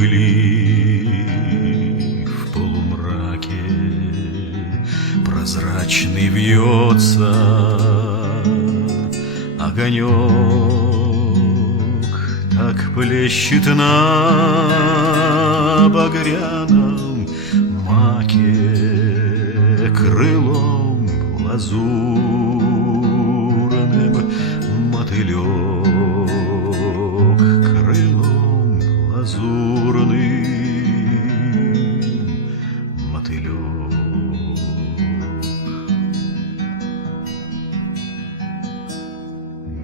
угли в полумраке прозрачный вьется огонек, так плещет на багряном маке крылом лазурным мотылек, крылом лазурным мотылек.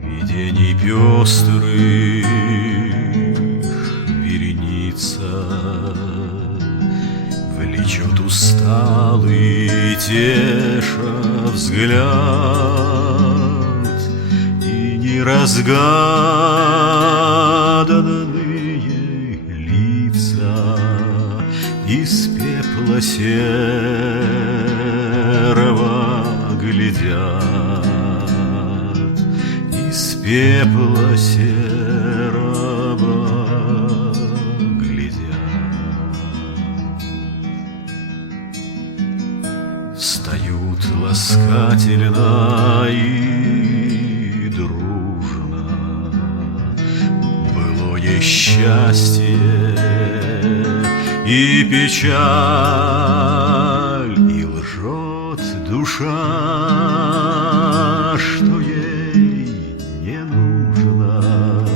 Видений пестрых вереница влечет усталый, теша взгляд, и неразгаданные лица из пепла серого глядят, из пепла серого глядят. Встают ласкательно и дружно, былое счастье и печаль, и лжет душа, что ей не нужно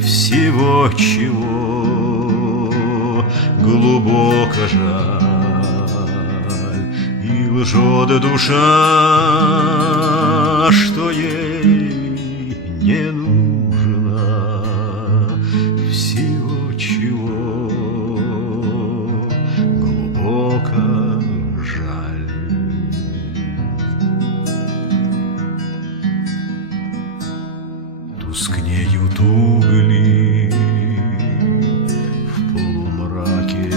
всего, чего глубоко жаль. И лжет душа, что ей не нужно всего, чего глубоко жаль. Тускнеют угли в полумраке,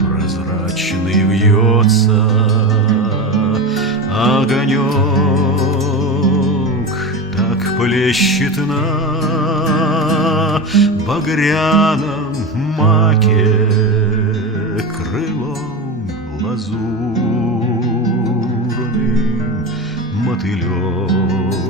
прозрачный вьется огонек, так плещет на багряном маке крылом лазурным мотылек.